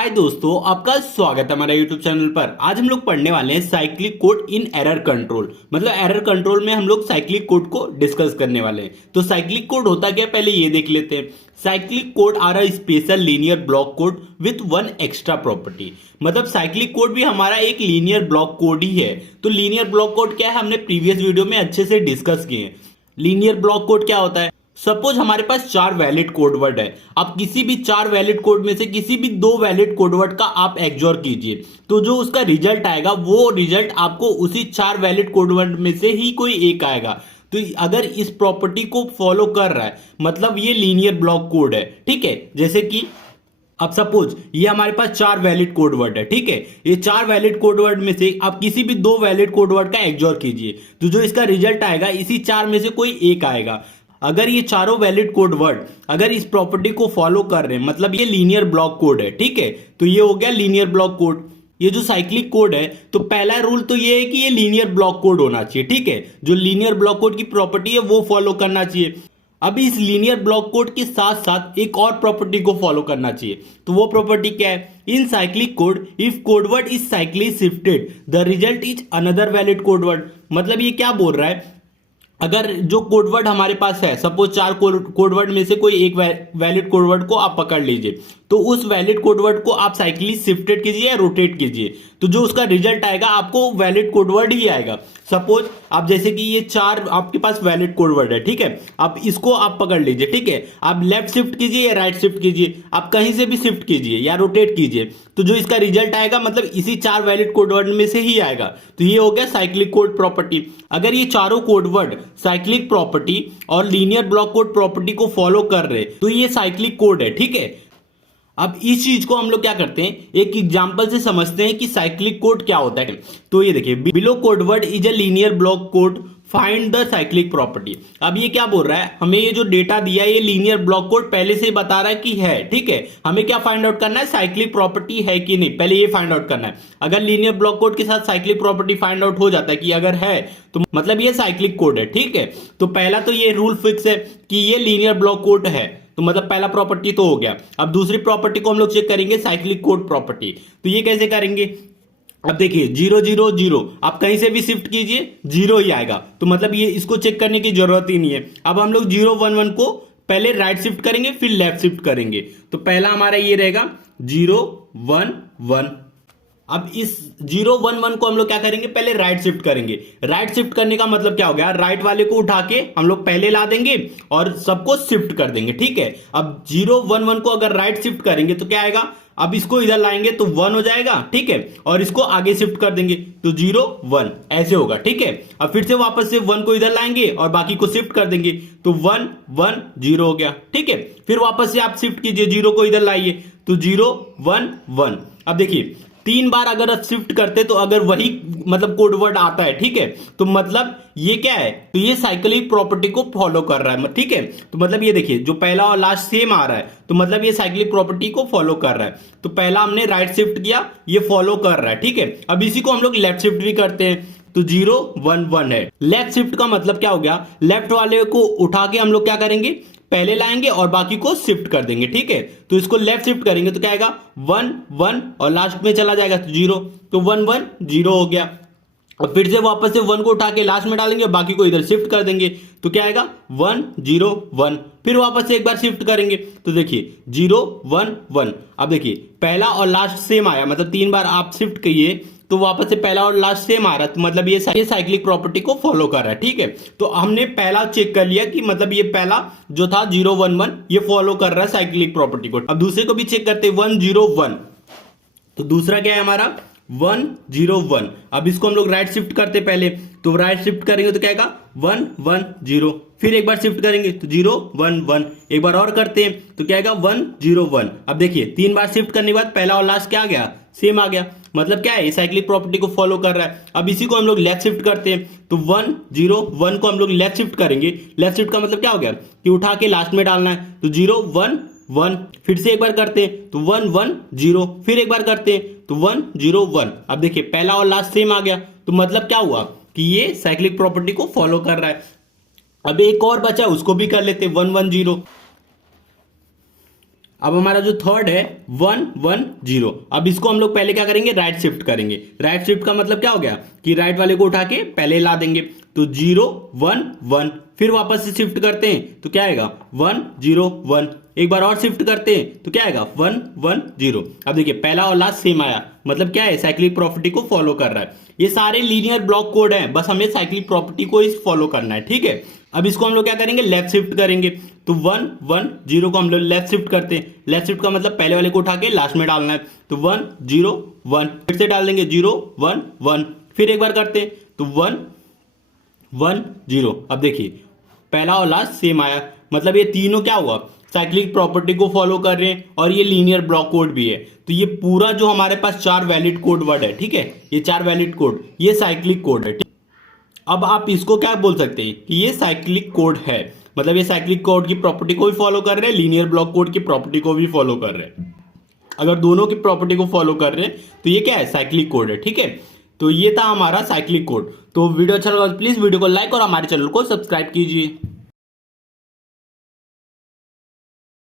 हाय दोस्तों, आपका स्वागत है हमारे YouTube चैनल पर। आज हम लोग पढ़ने वाले हैं साइक्लिक कोड इन एरर कंट्रोल। मतलब एरर कंट्रोल में हम लोग साइक्लिक कोड को डिस्कस करने वाले हैं। तो साइक्लिक कोड होता क्या, पहले ये देख लेते हैं। Cyclic code are a special linear block code with one extra property. मतलब साइक्लिक कोड भी हमारा एक लीनियर ब्लॉक कोड ही है। तो लीनियर ब्लॉक कोड क्या है, हमने प्रीवियस वीडियो में अच्छे से डिस्कस किए हैं। लीनियर ब्लॉक कोड क्या होता है, सपोज हमारे पास 4 वैलिड कोड वर्ड है। आप किसी भी 4 वैलिड कोड में से किसी भी 2 वैलिड कोड वर्ड का आप एक्सोर कीजिए, तो जो उसका रिजल्ट आएगा वो रिजल्ट आपको उसी 4 वैलिड कोड वर्ड में से ही कोई एक आएगा। तो अगर इस प्रॉपर्टी को फॉलो कर रहा है मतलब ये लीनियर ब्लॉक कोड है। ठीक है, जैसे कि अब सपोज ये हमारे पास 4 वैलिड कोड वर्ड है। ठीक है, ये 4 वैलिड कोड वर्ड में से आप किसी भी 2 वैलिड कोड वर्ड का एक्सोर कीजिए, तो जो इसका रिजल्ट आएगा इसी 4 में से कोई एक आएगा। अगर ये चारों वैलिड कोड वर्ड अगर इस प्रॉपर्टी को फॉलो कर रहे हैं मतलब ये लीनियर ब्लॉक कोड है। ठीक है, तो ये हो गया लीनियर ब्लॉक कोड। ये जो साइक्लिक कोड है, तो पहला रूल तो ये है कि ये लीनियर ब्लॉक कोड होना चाहिए। ठीक है, जो लीनियर ब्लॉक कोड की प्रॉपर्टी है वो फॉलो करना चाहिए। अब इस लीनियर ब्लॉक कोड के साथ साथ एक और प्रॉपर्टी को फॉलो करना चाहिए। तो वो प्रॉपर्टी क्या है, in cyclic code if codeword is cyclic shifted the result is another valid codeword. मतलब ये क्या बोल रहा है, अगर जो कोडवर्ड हमारे पास है, सपोज 4 कोडवर्ड में से कोई एक वैलिड कोडवर्ड को आप पकड़ लीजिए, तो उस वैलिड कोडवर्ड को आप साइक्लिक शिफ्टेड कीजिए या रोटेट कीजिए, तो जो उसका रिजल्ट आएगा आपको वैलिड कोडवर्ड ही आएगा। सपोज आप जैसे कि ये 4 आपके पास वैलिड कोडवर्ड है। ठीक है, आप इसको आप पकड़ लीजिए। ठीक है, आप लेफ्ट शिफ्ट कीजिए या राइट शिफ्ट कीजिए, आप कहीं से भी शिफ्ट कीजिए या रोटेट कीजिए, तो जो इसका रिजल्ट आएगा मतलब इसी 4 वैलिड कोडवर्ड में से ही आएगा। तो ये हो गया साइक्लिक कोड प्रॉपर्टी। अगर ये चारों कोडवर्ड साइक्लिक प्रॉपर्टी और लीनियर ब्लॉक कोड प्रॉपर्टी को फॉलो कर रहे तो ये साइक्लिक कोड है। ठीक है, अब इस चीज को हम लोग क्या करते हैं, एक एग्जांपल से समझते हैं कि साइक्लिक कोड क्या होता है। तो ये देखिए, below codeword is a linear block code, find the cyclic property. अब ये क्या बोल रहा है, हमें ये जो डेटा दिया है ये लीनियर ब्लॉक कोड पहले से ही बता रहा है कि है। ठीक है, हमें क्या फाइंड आउट करना है, साइक्लिक प्रॉपर्टी है कि नहीं, पहले ये फाइंड आउट करना है। अगर लीनियर ब्लॉक कोड के साथ साइक्लिक प्रॉपर्टी फाइंड आउट हो जाता है कि अगर है तो मतलब ये साइक्लिक कोड है। ठीक है, तो पहला तो ये रूल फिक्स है कि ये लीनियर ब्लॉक कोड है, तो मतलब पहला प्रॉपर्टी तो हो गया। अब दूसरी प्रॉपर्टी को हम लोग चेक करेंगे, साइक्लिक कोड प्रॉपर्टी। तो ये कैसे करेंगे, अब देखिए 0 0 0 आप कहीं से भी शिफ्ट कीजिए 0 ही आएगा, तो मतलब ये इसको चेक करने की जरूरत ही नहीं है। अब हम लोग 0 1 1 को पहले राइट शिफ्ट करेंगे फिर लेफ्ट शिफ्ट करेंगे, तो पहला हमारा ये रहेगा 0 1 1। अब इस 0 1 1 को हम लोग क्या करेंगे, पहले राइट शिफ्ट करेंगे। राइट शिफ्ट करने का मतलब क्या हो गया, राइट वाले को उठा के हम लोग पहले ला देंगे और सबको शिफ्ट कर देंगे। ठीक है, अब 0 1 1 को अगर राइट शिफ्ट करेंगे तो क्या आएगा, अब इसको इधर लाएंगे तो 1 हो जाएगा। ठीक है, और इसको आगे शिफ्ट कर देंगे तो 0 1 ऐसे होगा। ठीक है, अब फिर से वापस से 1 को इधर लाएंगे और बाकी को शिफ्ट कर देंगे तो 1 1 0 हो गया। ठीक है, फिर वापस से आप शिफ्ट कीजिए, 0 को इधर लाइए तो 0 1 1। अब देखिए 3 बार अगर आप शिफ्ट करते तो अगर वही मतलब कोड वर्ड आता है। ठीक है, तो मतलब ये क्या है, तो ये साइक्लिक प्रॉपर्टी को फॉलो कर रहा है। ठीक है, तो मतलब ये देखिए जो पहला और लास्ट सेम आ रहा है तो मतलब ये साइक्लिक प्रॉपर्टी को फॉलो कर रहा है। तो पहला हमने राइट शिफ्ट किया, ये फॉलो कर रहा है। ठीक है, अब इसी को हम लोग लेफ्ट शिफ्ट भी करते हैं, तो 0 1 1 है। लेफ्ट शिफ्ट का मतलब क्या हो गया, लेफ्ट वाले को उठा के हम लोग क्या करेंगे, पहले लाएंगे और बाकी को शिफ्ट कर देंगे। ठीक है, तो इसको लेफ्ट शिफ्ट करेंगे तो क्या आएगा 1 1 और लास्ट में चला जाएगा तो 0, तो 1 1 0 हो गया। और फिर से वापस से 1 को उठा के लास्ट में डालेंगे और बाकी को इधर शिफ्ट कर देंगे तो क्या आएगा 1 0 1। फिर वापस से एक बार शिफ्ट करेंगे तो देखिए 0 1 1। अब देखिए पहला और लास्ट सेम आया, मतलब 3 बार आप शिफ्ट किए तो वापस से पहला और लास्ट सेम आ रहा है, तो मतलब ये साइक्लिक प्रॉपर्टी को फॉलो कर रहा है। ठीक है, तो हमने पहला चेक कर लिया कि मतलब ये पहला जो था 0 1 1 ये फॉलो कर रहा है साइक्लिक प्रॉपर्टी को। अब दूसरे को भी चेक करते हैं 1 0 1, तो दूसरा क्या है हमारा 1 0 1। अब इसको हम लोग राइट शिफ्ट करते पहले, तो राइट शिफ्ट करेंगे तो क्या आएगा 1 1 0। फिर एक बार शिफ्ट करेंगे तो 0 1 1। एक बार और करते हैं तो क्या आएगा 1 0 1। अब देखिए 3 बार शिफ्ट करने के बाद पहला और लास्ट क्या आ गया, सेम आ गया, मतलब क्या है, साइक्लिक प्रॉपर्टी को फॉलो कर रहा है। अब इसी को हम लोग लेफ्ट शिफ्ट करते हैं, तो 1 0 1 को हम लोग लेफ्ट शिफ्ट करेंगे। लेफ्ट शिफ्ट का मतलब क्या हो गया कि उठा के लास्ट में डालना है, तो 0 1 1। फिर से एक बार करते हैं तो 1 1 0। फिर एक बार करते हैं तो 1 0 1। अब देखिए पहला और लास्ट सेम आ गया, तो मतलब क्या हुआ कि ये साइक्लिक प्रॉपर्टी को फॉलो कर रहा है। अब एक और बचा उसको भी कर लेते हैं 1 1 0। अब हमारा जो थर्ड है 110, अब इसको हम लोग पहले क्या करेंगे, राइट शिफ्ट करेंगे। राइट शिफ्ट का मतलब क्या हो गया कि राइट वाले को उठा के पहले ला देंगे, तो 0 1 1, फिर वापस से शिफ्ट करते हैं तो क्या आएगा 1 0 1, एक बार और शिफ्ट करते हैं तो क्या आएगा 1 1 0। अब देखिए पहला और लास्ट सेम आया, मतलब क्या है, साइक्लिक प्रॉपर्टी को फॉलो कर रहा है। ये सारे लीनियर ब्लॉक कोड हैं, बस हमें साइक्लिक प्रॉपर्टी को इस फॉलो करना है, ठीक है। अब इसको हम लोग क्या करेंगे, लेफ्ट शिफ्ट करेंगे, तो 1 1 0 को हम लोग लेफ्ट शिफ्ट करते हैं। लेफ्ट शिफ्ट का मतलब पहले वाले को उठा के लास्ट में डालना है, तो 1 0 1, फिर से डाल देंगे 0 1 1, फिर एक बार करते हैं तो 1 1 0। अब देखिए पहला और लास्ट सेम आया, मतलब ये तीनों क्या हुआ, साइक्लिक प्रॉपर्टी को फॉलो कर रहे हैं और ये लीनियर ब्लॉक कोड भी है। तो ये पूरा जो हमारे पास 4 वैलिड कोड वर्ड है, ठीक है, ये 4 वैलिड कोड ये साइक्लिक कोड है। अब आप इसको क्या बोल सकते हैं कि ये साइक्लिक कोड है, मतलब ये साइक्लिक कोड की प्रॉपर्टी को भी फॉलो कर रहे हैं, लीनियर ब्लॉक कोड की प्रॉपर्टी को भी फॉलो कर रहे हैं। अगर दोनों की प्रॉपर्टी को फॉलो कर रहे हैं तो ये क्या है, साइक्लिक कोड है, ठीक है। तो ये था हमारा साइक्लिक कोड। तो वीडियो अच्छा लगा प्लीज वीडियो को लाइक और हमारे चैनल को सब्सक्राइब कीजिए।